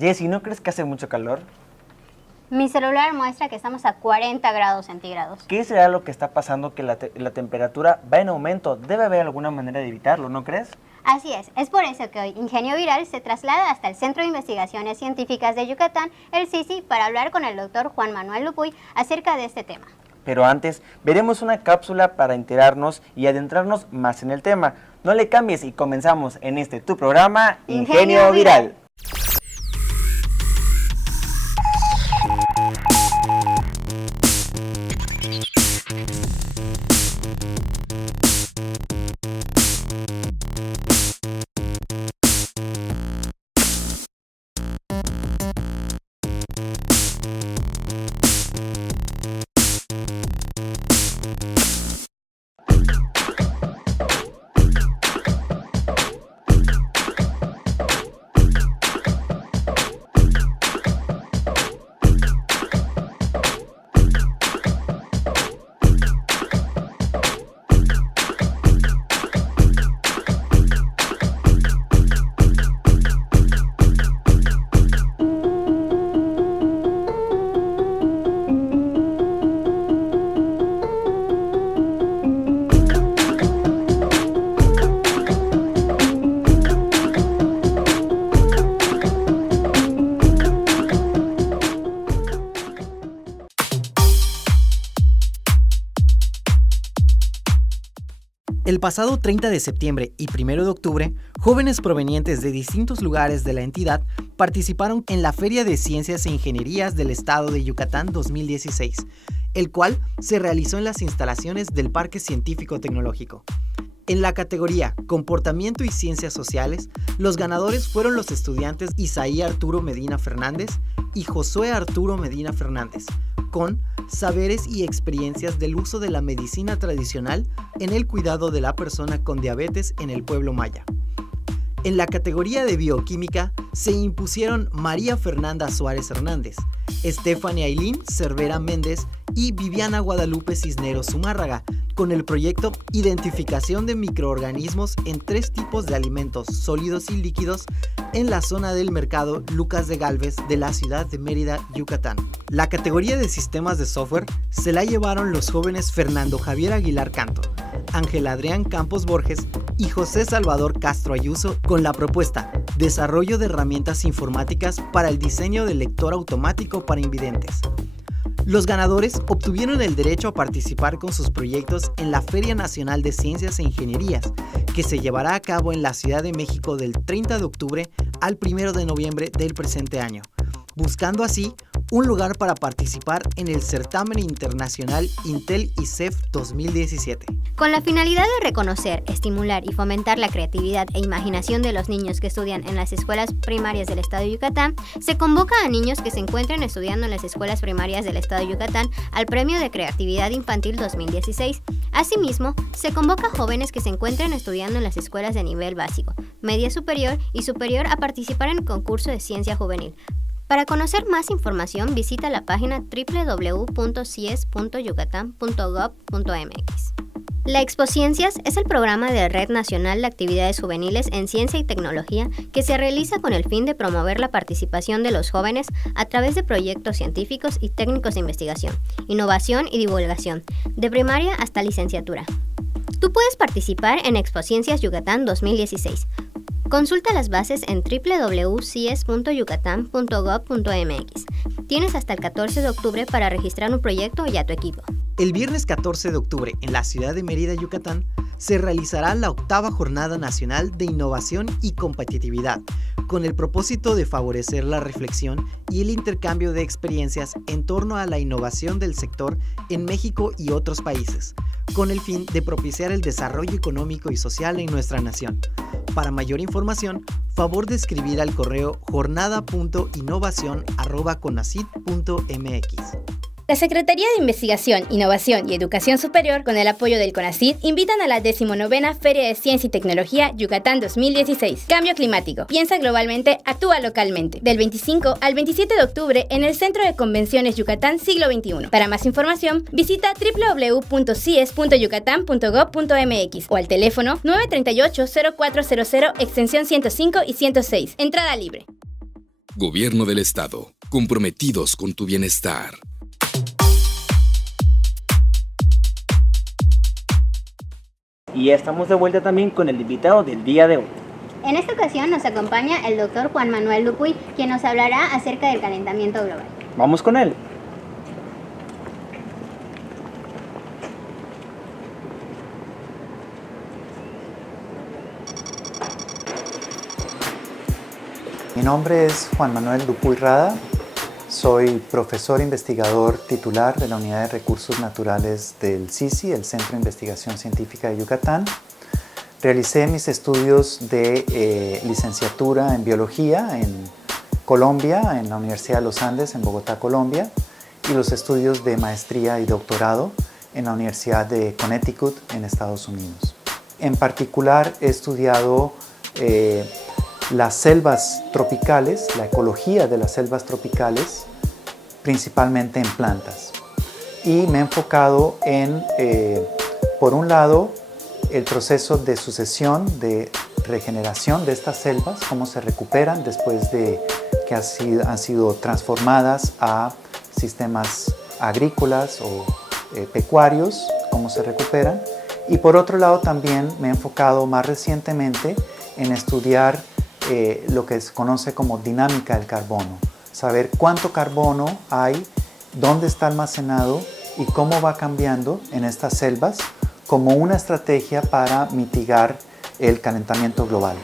Jessy, ¿no crees que hace mucho calor? Mi celular muestra que estamos a 40 grados centígrados. ¿Qué será lo que está pasando que la temperatura va en aumento? Debe haber alguna manera de evitarlo, ¿no crees? Así es por eso que hoy Ingenio Viral se traslada hasta el Centro de Investigaciones Científicas de Yucatán, el CICI, para hablar con el doctor Juan Manuel Lupuy acerca de este tema. Pero antes, veremos una cápsula para enterarnos y adentrarnos más en el tema. No le cambies y comenzamos en este tu programa, Ingenio Viral. El pasado 30 de septiembre y 1 de octubre, jóvenes provenientes de distintos lugares de la entidad participaron en la Feria de Ciencias e Ingenierías del Estado de Yucatán 2016, el cual se realizó en las instalaciones del Parque Científico Tecnológico. En la categoría Comportamiento y Ciencias Sociales, los ganadores fueron los estudiantes Isaí Arturo Medina Fernández y Josué Arturo Medina Fernández, con saberes y experiencias del uso de la medicina tradicional en el cuidado de la persona con diabetes en el pueblo maya. En la categoría de bioquímica se impusieron María Fernanda Suárez Hernández, Stephanie Ailín Cervera Méndez y Viviana Guadalupe Cisneros Zumárraga, con el proyecto Identificación de microorganismos en 3 tipos de alimentos sólidos y líquidos en la zona del mercado Lucas de Gálvez de la ciudad de Mérida, Yucatán. La categoría de sistemas de software se la llevaron los jóvenes Fernando Javier Aguilar Canto, Ángel Adrián Campos Borges y José Salvador Castro Ayuso, con la propuesta Desarrollo de herramientas informáticas para el diseño del lector automático para invidentes. Los ganadores obtuvieron el derecho a participar con sus proyectos en la Feria Nacional de Ciencias e Ingenierías, que se llevará a cabo en la Ciudad de México del 30 de octubre al 1 de noviembre del presente año, buscando así un lugar para participar en el certamen internacional Intel ICEF 2017. Con la finalidad de reconocer, estimular y fomentar la creatividad e imaginación de los niños que estudian en las escuelas primarias del Estado de Yucatán, se convoca a niños que se encuentren estudiando en las escuelas primarias del Estado de Yucatán al Premio de Creatividad Infantil 2016. Asimismo, se convoca a jóvenes que se encuentren estudiando en las escuelas de nivel básico, media superior y superior a participar en el concurso de ciencia juvenil. Para conocer más información, visita la página www.cies.yucatan.gov.mx. La ExpoCiencias es el programa de Red Nacional de Actividades Juveniles en Ciencia y Tecnología que se realiza con el fin de promover la participación de los jóvenes a través de proyectos científicos y técnicos de investigación, innovación y divulgación, de primaria hasta licenciatura. Tú puedes participar en ExpoCiencias Yucatán 2016. Consulta las bases en www.cies.yucatan.gov.mx. Tienes hasta el 14 de octubre para registrar un proyecto y a tu equipo. El viernes 14 de octubre en la ciudad de Mérida, Yucatán, se realizará la 8ª Jornada Nacional de Innovación y Competitividad, con el propósito de favorecer la reflexión y el intercambio de experiencias en torno a la innovación del sector en México y otros países, con el fin de propiciar el desarrollo económico y social en nuestra nación. Para mayor información, favor de escribir al correo jornada.innovacion@conacid.mx. La Secretaría de Investigación, Innovación y Educación Superior, con el apoyo del CONACYT, invitan a la 19ª Feria de Ciencia y Tecnología Yucatán 2016. Cambio climático. Piensa globalmente, actúa localmente. Del 25 al 27 de octubre en el Centro de Convenciones Yucatán Siglo XXI. Para más información, visita www.cies.yucatan.gov.mx o al teléfono 938-0400 extensión 105 y 106. Entrada libre. Gobierno del Estado, comprometidos con tu bienestar. Y ya estamos de vuelta también con el invitado del día de hoy. En esta ocasión nos acompaña el doctor Juan Manuel Dupuy, quien nos hablará acerca del calentamiento global. Vamos con él. Mi nombre es Juan Manuel Dupuy Rada, soy profesor investigador titular de la Unidad de Recursos Naturales del CICI, el Centro de Investigación Científica de Yucatán. Realicé mis estudios de licenciatura en Biología en Colombia, en la Universidad de los Andes, en Bogotá, Colombia, y los estudios de maestría y doctorado en la Universidad de Connecticut, en Estados Unidos. En particular, he estudiado las selvas tropicales, la ecología de las selvas tropicales, principalmente en plantas. Y me he enfocado en, por un lado, el proceso de sucesión, de regeneración de estas selvas, cómo se recuperan después de que han sido transformadas a sistemas agrícolas o pecuarios, cómo se recuperan. Y por otro lado también me he enfocado más recientemente en estudiar lo que se conoce como dinámica del carbono, saber cuánto carbono hay, dónde está almacenado y cómo va cambiando en estas selvas como una estrategia para mitigar el calentamiento global.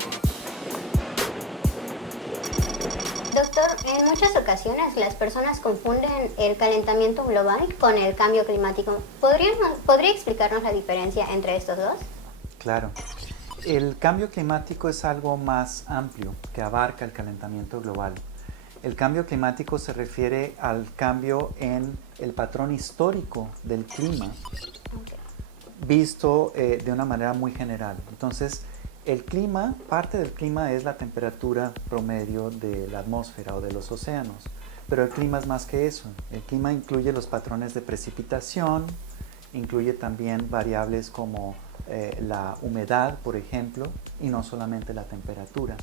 Doctor, en muchas ocasiones las personas confunden el calentamiento global con el cambio climático. ¿Podría explicarnos la diferencia entre estos dos? Claro. El cambio climático es algo más amplio que abarca el calentamiento global. El cambio climático se refiere al cambio en el patrón histórico del clima, visto de una manera muy general. Entonces, el clima, parte del clima es la temperatura promedio de la atmósfera o de los océanos, pero el clima es más que eso. El clima incluye los patrones de precipitación, incluye también variables como la humedad, por ejemplo, y no solamente la temperatura.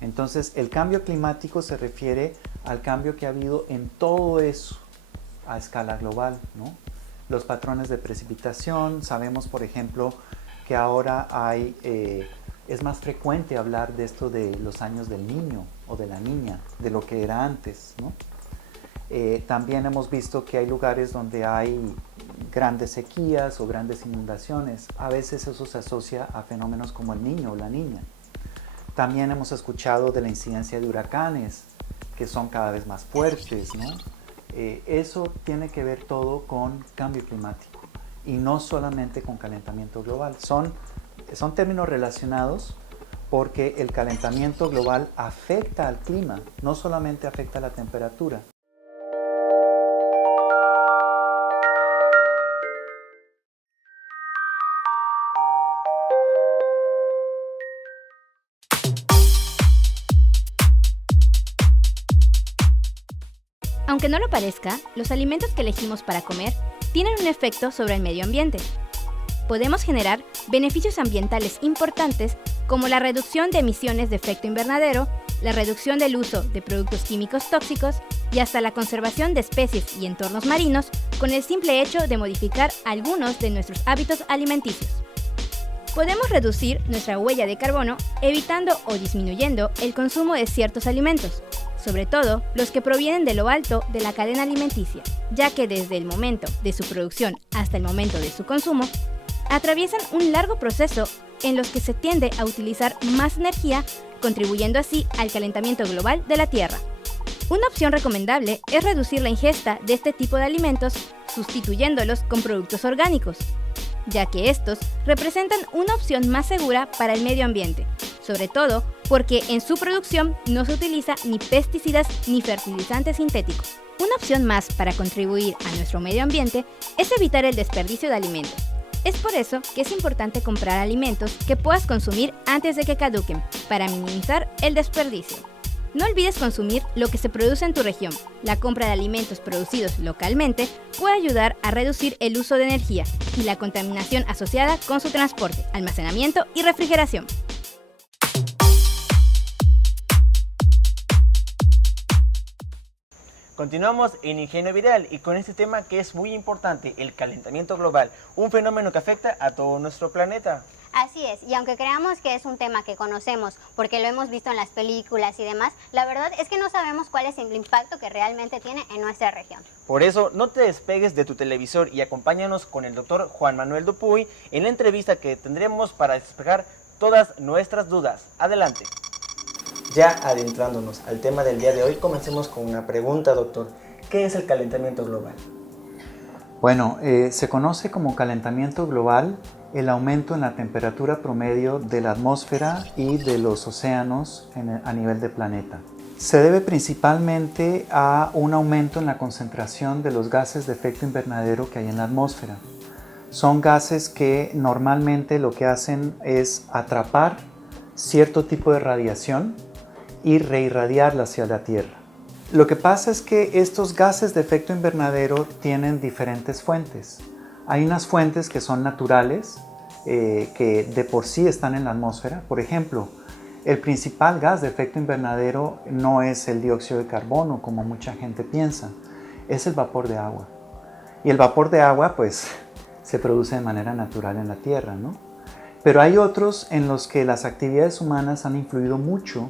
Entonces, el cambio climático se refiere al cambio que ha habido en todo eso a escala global, ¿no? Los patrones de precipitación, sabemos, por ejemplo, que ahora es más frecuente hablar de esto de los años del niño o de la niña, de lo que era antes, ¿no? También hemos visto que hay lugares donde hay grandes sequías o grandes inundaciones. A veces eso se asocia a fenómenos como el niño o la niña. También hemos escuchado de la incidencia de huracanes, que son cada vez más fuertes, ¿no? Eso tiene que ver todo con cambio climático y no solamente con calentamiento global. Son términos relacionados porque el calentamiento global afecta al clima, no solamente afecta a la temperatura. Aunque no lo parezca, los alimentos que elegimos para comer tienen un efecto sobre el medio ambiente. Podemos generar beneficios ambientales importantes como la reducción de emisiones de efecto invernadero, la reducción del uso de productos químicos tóxicos y hasta la conservación de especies y entornos marinos con el simple hecho de modificar algunos de nuestros hábitos alimenticios. Podemos reducir nuestra huella de carbono evitando o disminuyendo el consumo de ciertos alimentos, sobre todo los que provienen de lo alto de la cadena alimenticia, ya que desde el momento de su producción hasta el momento de su consumo, atraviesan un largo proceso en los que se tiende a utilizar más energía, contribuyendo así al calentamiento global de la Tierra. Una opción recomendable es reducir la ingesta de este tipo de alimentos, sustituyéndolos con productos orgánicos, ya que estos representan una opción más segura para el medio ambiente, sobre todo porque en su producción no se utiliza ni pesticidas ni fertilizantes sintéticos. Una opción más para contribuir a nuestro medio ambiente es evitar el desperdicio de alimentos. Es por eso que es importante comprar alimentos que puedas consumir antes de que caduquen, para minimizar el desperdicio. No olvides consumir lo que se produce en tu región. La compra de alimentos producidos localmente puede ayudar a reducir el uso de energía y la contaminación asociada con su transporte, almacenamiento y refrigeración. Continuamos en Ingenio Viral y con este tema que es muy importante, el calentamiento global, un fenómeno que afecta a todo nuestro planeta. Así es, y aunque creamos que es un tema que conocemos porque lo hemos visto en las películas y demás, la verdad es que no sabemos cuál es el impacto que realmente tiene en nuestra región. Por eso, no te despegues de tu televisor y acompáñanos con el doctor Juan Manuel Dupuy en la entrevista que tendremos para despejar todas nuestras dudas. Adelante. Ya adentrándonos al tema del día de hoy, comencemos con una pregunta, doctor. ¿Qué es el calentamiento global? Bueno, se conoce como calentamiento global el aumento en la temperatura promedio de la atmósfera y de los océanos a nivel del planeta. Se debe principalmente a un aumento en la concentración de los gases de efecto invernadero que hay en la atmósfera. Son gases que normalmente lo que hacen es atrapar cierto tipo de radiación y reirradiarla hacia la Tierra. Lo que pasa es que estos gases de efecto invernadero tienen diferentes fuentes. Hay unas fuentes que son naturales, que de por sí están en la atmósfera. Por ejemplo, el principal gas de efecto invernadero no es el dióxido de carbono, como mucha gente piensa, es el vapor de agua. Y el vapor de agua, pues, se produce de manera natural en la Tierra, ¿no? Pero hay otros en los que las actividades humanas han influido mucho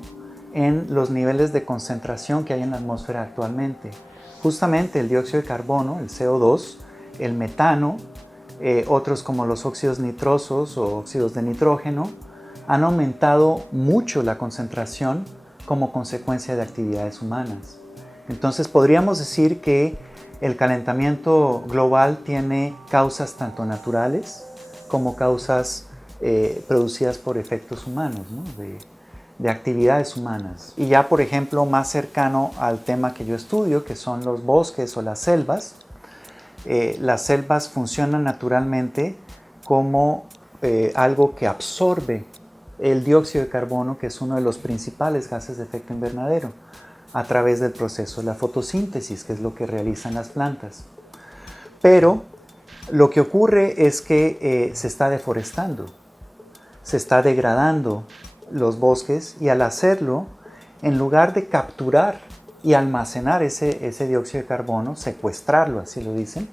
en los niveles de concentración que hay en la atmósfera actualmente. Justamente el dióxido de carbono, el CO2, el metano, otros como los óxidos nitrosos o óxidos de nitrógeno, han aumentado mucho la concentración como consecuencia de actividades humanas. Entonces podríamos decir que el calentamiento global tiene causas tanto naturales como causas producidas por efectos humanos, ¿no? de actividades humanas. Y ya, por ejemplo, más cercano al tema que yo estudio, que son los bosques o las selvas funcionan naturalmente como algo que absorbe el dióxido de carbono, que es uno de los principales gases de efecto invernadero, a través del proceso de la fotosíntesis, que es lo que realizan las plantas. Pero lo que ocurre es que se está deforestando, se está degradando los bosques, y al hacerlo, en lugar de capturar y almacenar ese dióxido de carbono, secuestrarlo, así lo dicen,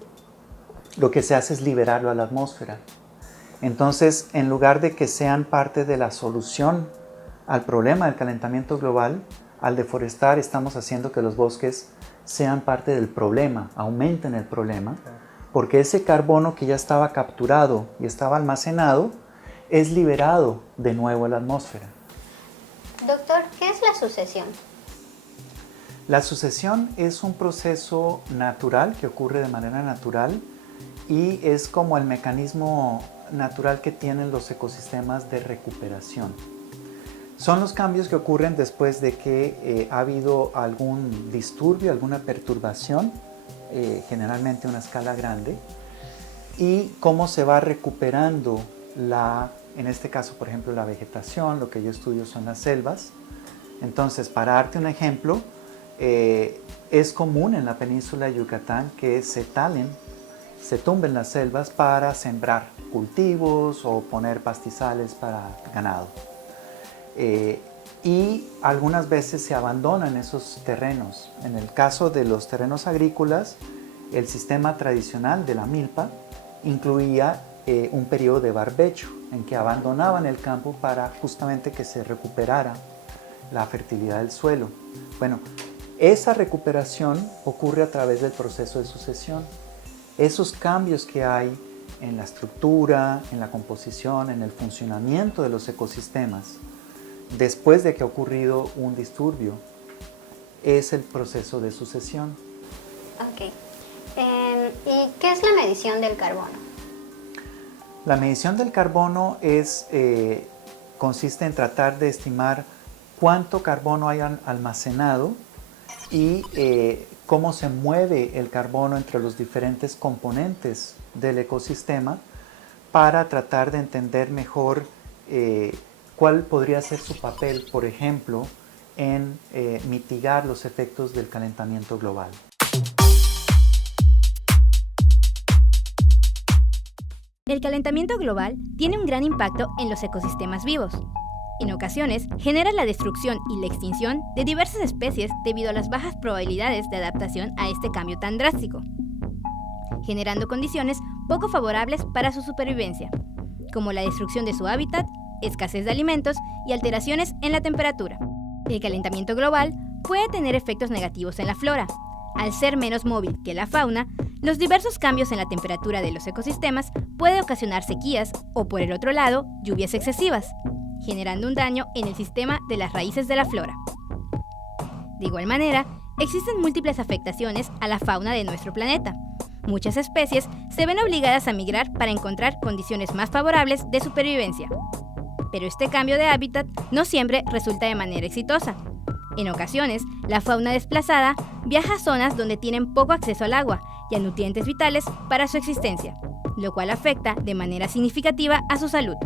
lo que se hace es liberarlo a la atmósfera. Entonces, en lugar de que sean parte de la solución al problema del calentamiento global, al deforestar estamos haciendo que los bosques sean parte del problema, aumenten el problema, porque ese carbono que ya estaba capturado y estaba almacenado es liberado de nuevo a la atmósfera. Doctor, ¿qué es la sucesión? La sucesión es un proceso natural que ocurre de manera natural y es como el mecanismo natural que tienen los ecosistemas de recuperación. Son los cambios que ocurren después de que ha habido algún disturbio, alguna perturbación, generalmente a una escala grande, y cómo se va recuperando en este caso, por ejemplo, la vegetación. Lo que yo estudio son las selvas. Entonces, para darte un ejemplo, es común en la península de Yucatán que se tumben las selvas para sembrar cultivos o poner pastizales para ganado. Y algunas veces se abandonan esos terrenos. En el caso de los terrenos agrícolas, el sistema tradicional de la milpa incluía un periodo de barbecho en que abandonaban el campo para justamente que se recuperara la fertilidad del suelo. Bueno, esa recuperación ocurre a través del proceso de sucesión. Esos cambios que hay en la estructura, en la composición, en el funcionamiento de los ecosistemas, después de que ha ocurrido un disturbio, es el proceso de sucesión. Ok. ¿Y qué es la medición del carbono? La medición del carbono consiste en tratar de estimar cuánto carbono hay almacenado y cómo se mueve el carbono entre los diferentes componentes del ecosistema para tratar de entender mejor cuál podría ser su papel, por ejemplo, en mitigar los efectos del calentamiento global. El calentamiento global tiene un gran impacto en los ecosistemas vivos. En ocasiones, genera la destrucción y la extinción de diversas especies debido a las bajas probabilidades de adaptación a este cambio tan drástico, generando condiciones poco favorables para su supervivencia, como la destrucción de su hábitat, escasez de alimentos y alteraciones en la temperatura. El calentamiento global puede tener efectos negativos en la flora. Al ser menos móvil que la fauna, los diversos cambios en la temperatura de los ecosistemas pueden ocasionar sequías o, por el otro lado, lluvias excesivas, generando un daño en el sistema de las raíces de la flora. De igual manera, existen múltiples afectaciones a la fauna de nuestro planeta. Muchas especies se ven obligadas a migrar para encontrar condiciones más favorables de supervivencia. Pero este cambio de hábitat no siempre resulta de manera exitosa. En ocasiones, la fauna desplazada viaja a zonas donde tienen poco acceso al agua y a nutrientes vitales para su existencia, lo cual afecta de manera significativa a su salud.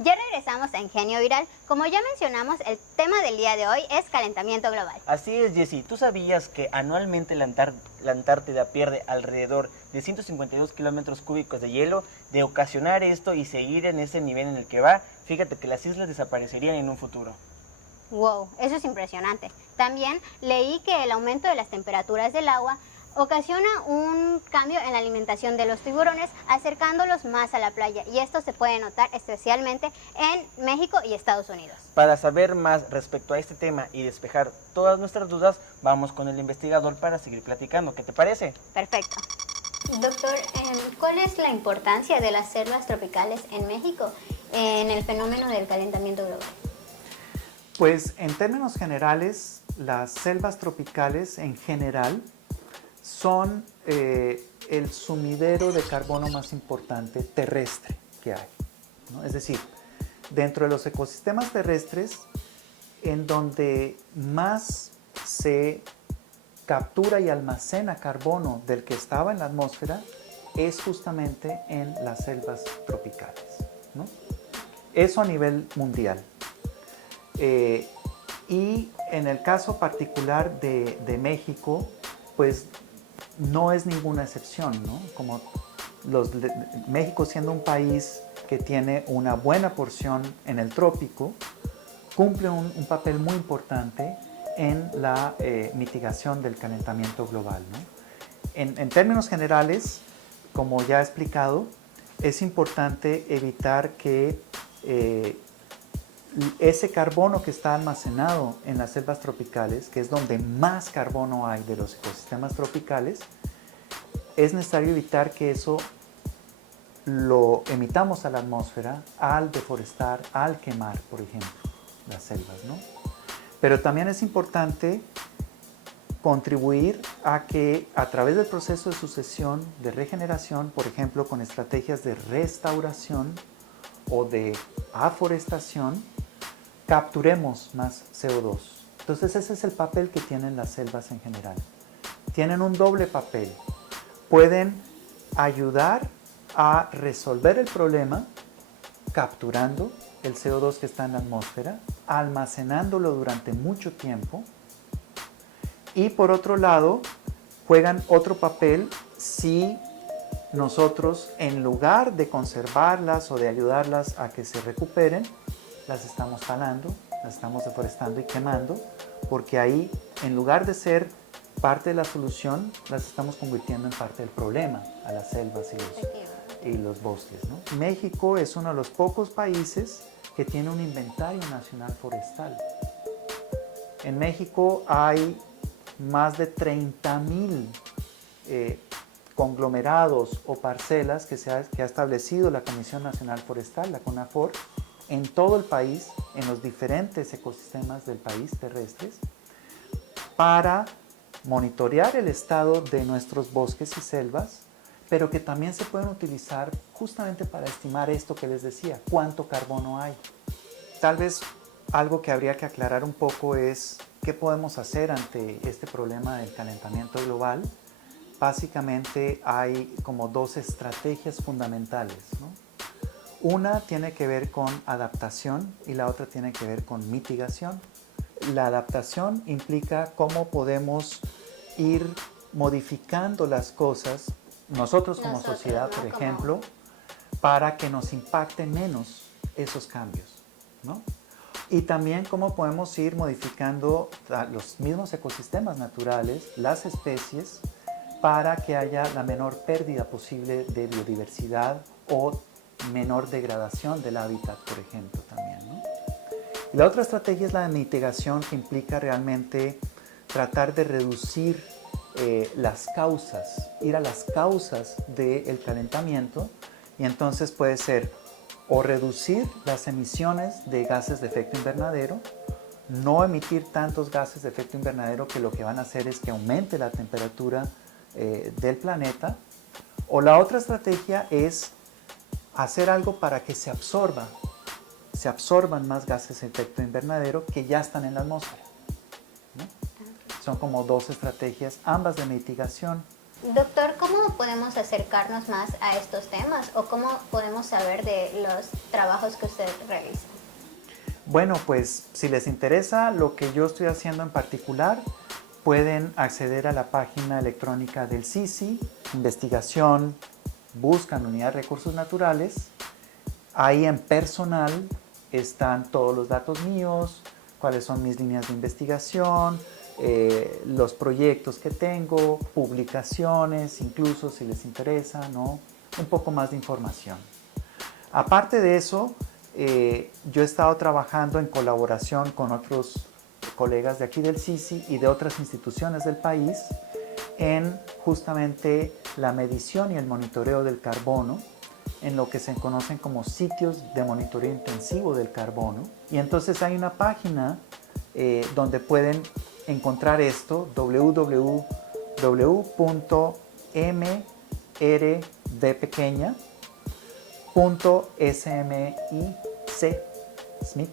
Ya regresamos a Ingenio Viral. Como ya mencionamos, el tema del día de hoy es calentamiento global. Así es, Jessy. ¿Tú sabías que anualmente la Antártida pierde alrededor de 152 kilómetros cúbicos de hielo? De ocasionar esto y seguir en ese nivel en el que va, fíjate que las islas desaparecerían en un futuro. Wow, eso es impresionante. También leí que el aumento de las temperaturas del agua ocasiona un cambio en la alimentación de los tiburones, acercándolos más a la playa, y esto se puede notar especialmente en México y Estados Unidos. Para saber más respecto a este tema y despejar todas nuestras dudas, vamos con el investigador para seguir platicando. ¿Qué te parece? Perfecto. Doctor, ¿cuál es la importancia de las selvas tropicales en México en el fenómeno del calentamiento global? Pues en términos generales, las selvas tropicales en general son el sumidero de carbono más importante terrestre que hay, ¿no? Es decir, dentro de los ecosistemas terrestres, en donde más se captura y almacena carbono del que estaba en la atmósfera, es justamente en las selvas tropicales, ¿no? Eso a nivel mundial. Y en el caso particular de México, pues no es ninguna excepción, ¿no? Como México, siendo un país que tiene una buena porción en el trópico, cumple un papel muy importante en la mitigación del calentamiento global, ¿no? En términos generales, como ya he explicado, es importante evitar que ese carbono que está almacenado en las selvas tropicales, que es donde más carbono hay de los ecosistemas tropicales, es necesario evitar que eso lo emitamos a la atmósfera al deforestar, al quemar, por ejemplo, las selvas, ¿no? Pero también es importante contribuir a que a través del proceso de sucesión, de regeneración, por ejemplo, con estrategias de restauración o de aforestación, capturemos más CO2. Entonces ese es el papel que tienen las selvas en general. Tienen un doble papel. Pueden ayudar a resolver el problema capturando el CO2 que está en la atmósfera, almacenándolo durante mucho tiempo, y por otro lado juegan otro papel si nosotros, en lugar de conservarlas o de ayudarlas a que se recuperen, las estamos talando, las estamos deforestando y quemando, porque ahí, en lugar de ser parte de la solución, las estamos convirtiendo en parte del problema a las selvas y los bosques, ¿no? México es uno de los pocos países que tiene un inventario nacional forestal. En México hay más de 30,000 conglomerados o parcelas que ha establecido la Comisión Nacional Forestal, la CONAFOR, en todo el país, en los diferentes ecosistemas del país terrestres, para monitorear el estado de nuestros bosques y selvas, pero que también se pueden utilizar justamente para estimar esto que les decía, cuánto carbono hay. Tal vez algo que habría que aclarar un poco es qué podemos hacer ante este problema del calentamiento global. Básicamente hay como dos estrategias fundamentales, ¿no? Una tiene que ver con adaptación y la otra tiene que ver con mitigación. La adaptación implica cómo podemos ir modificando las cosas, nosotros como sociedad, por ejemplo, para que nos impacten menos esos cambios, ¿no? Y también cómo podemos ir modificando los mismos ecosistemas naturales, las especies, para que haya la menor pérdida posible de biodiversidad o menor degradación del hábitat, por ejemplo, también, ¿no? Y la otra estrategia es la de mitigación, que implica realmente tratar de reducir las causas, ir a las causas del calentamiento, y entonces puede ser o reducir las emisiones de gases de efecto invernadero, no emitir tantos gases de efecto invernadero que lo que van a hacer es que aumente la temperatura del planeta, o la otra estrategia es hacer algo para que se absorban más gases de efecto invernadero que ya están en la atmósfera, ¿no? Son como dos estrategias, ambas de mitigación. Doctor, ¿cómo podemos acercarnos más a estos temas o cómo podemos saber de los trabajos que usted realiza? Bueno, pues si les interesa lo que yo estoy haciendo en particular, pueden acceder a la página electrónica del CICI, investigación, buscan Unidad de Recursos Naturales. Ahí en personal están todos los datos míos, cuáles son mis líneas de investigación, los proyectos que tengo, publicaciones, incluso si les interesa, ¿no? Un poco más de información. Aparte de eso, yo he estado trabajando en colaboración con otros colegas de aquí del CICI y de otras instituciones del país en justamente la medición y el monitoreo del carbono, en lo que se conocen como sitios de monitoreo intensivo del carbono. Y entonces hay una página donde pueden encontrar esto, www.mrdpequeña.smic.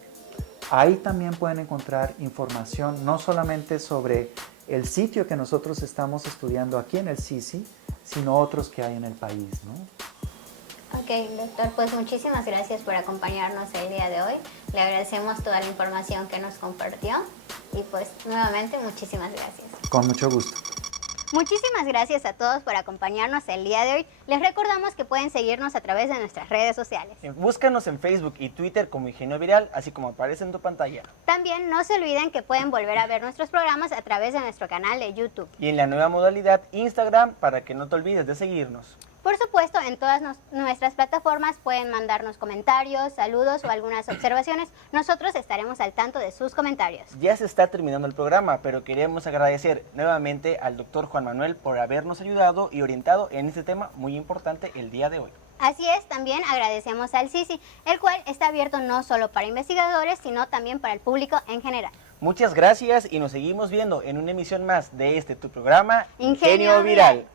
Ahí también pueden encontrar información no solamente sobre el sitio que nosotros estamos estudiando aquí en el CICI, sino otros que hay en el país, ¿no? Ok, doctor, pues muchísimas gracias por acompañarnos el día de hoy. Le agradecemos toda la información que nos compartió y pues nuevamente muchísimas gracias. Con mucho gusto. Muchísimas gracias a todos por acompañarnos el día de hoy. Les recordamos que pueden seguirnos a través de nuestras redes sociales. Búscanos en Facebook y Twitter como Ingenio Viral, así como aparece en tu pantalla. También no se olviden que pueden volver a ver nuestros programas a través de nuestro canal de YouTube. Y en la nueva modalidad Instagram, para que no te olvides de seguirnos. Por supuesto, en todas nuestras plataformas pueden mandarnos comentarios, saludos o algunas observaciones. Nosotros estaremos al tanto de sus comentarios. Ya se está terminando el programa, pero queremos agradecer nuevamente al doctor Juan Manuel por habernos ayudado y orientado en este tema muy importante el día de hoy. Así es, también agradecemos al CICI, el cual está abierto no solo para investigadores, sino también para el público en general. Muchas gracias y nos seguimos viendo en una emisión más de tu programa Ingenio Viral.